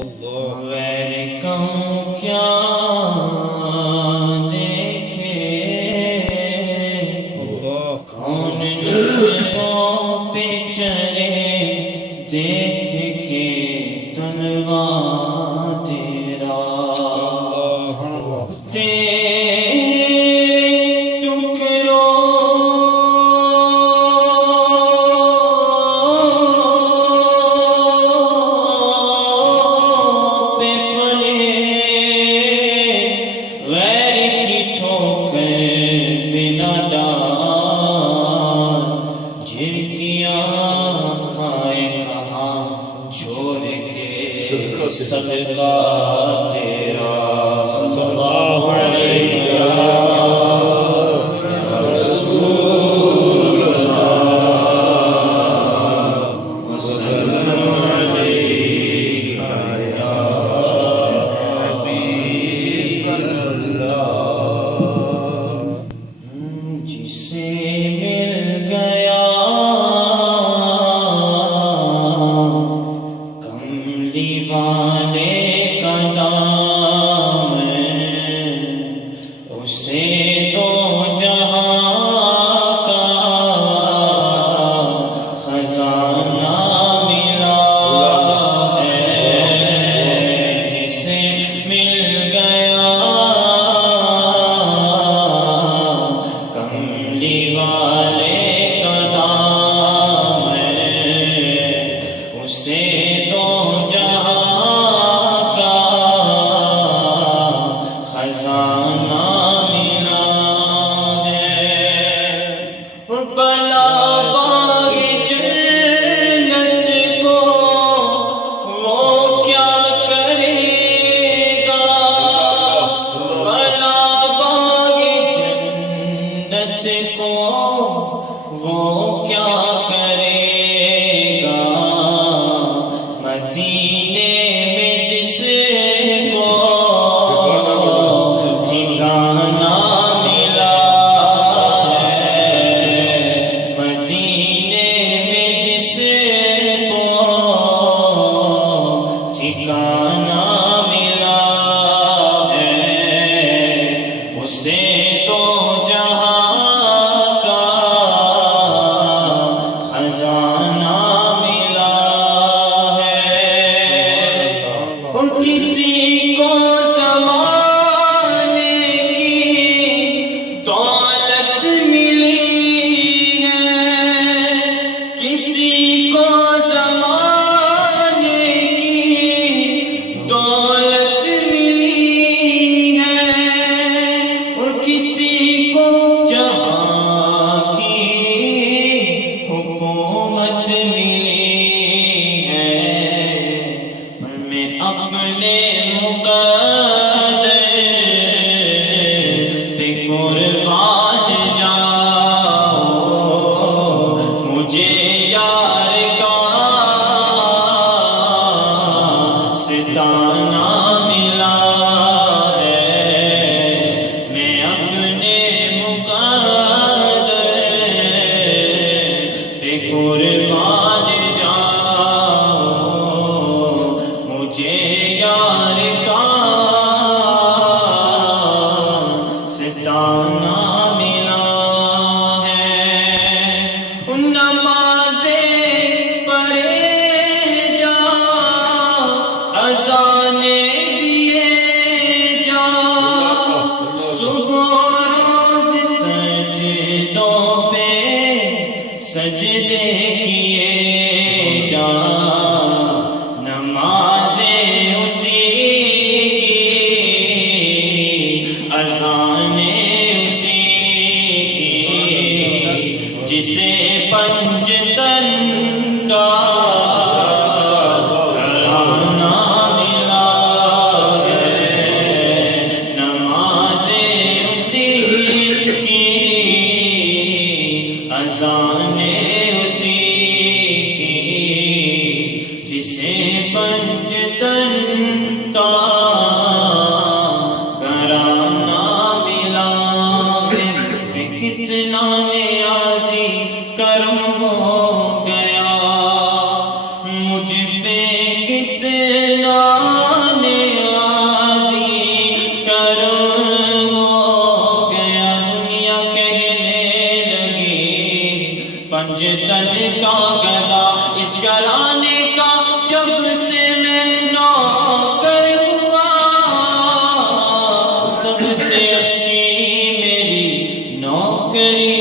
غیر کہوں کیا دیکھے کون نظروں پہ چلے دیکھ کے تنوا تیرا صدقہ تیرا صلی اللہ علیہ رسول اللہ وسلم علیہ یا حبیب اللہ جسے مل گیا والے کا دام اسے تو جہاں کا خزانہ ملا ہے جسے مل گیا کملی والے کا دام اسے تو وہ کیا کرے گا مدینے میں جس کو ٹھکانہ ملا ہے مدینے میں جس کو ٹھکانہ ملا ہے اسے تو کسی کو زمانے کی دولت ملی ہے کسی کو زمانے کی دولت ملی ہے اور کسی کو جہاں کی حکومت ملی ہے پر میں اپنے مقدر پہ قربان جاؤ مجھے یار کا ستانہ ملا ہے میں اپنے مقدر پہ قربان جاؤ مجھے یار کا ستانہ ملا ہے نمازیں پڑھے جا اذانیں دیے جا صبح روز سجدوں پہ سجدے کیے جا نمازیں اسی کی اذانیں اسی کی جسے پنجتن کا گھرانہ ملا ہے نمازیں اسی کی اذانیں اسی کی جسے پنجتن کا گھرانہ ملا کتنا نیازی کرم ہو گیا مجھ پہ کتنا پنجتن کا گدا، اس گھرانے کا جب سے میں نوکر ہوا، سب سے اچھی میری نوکری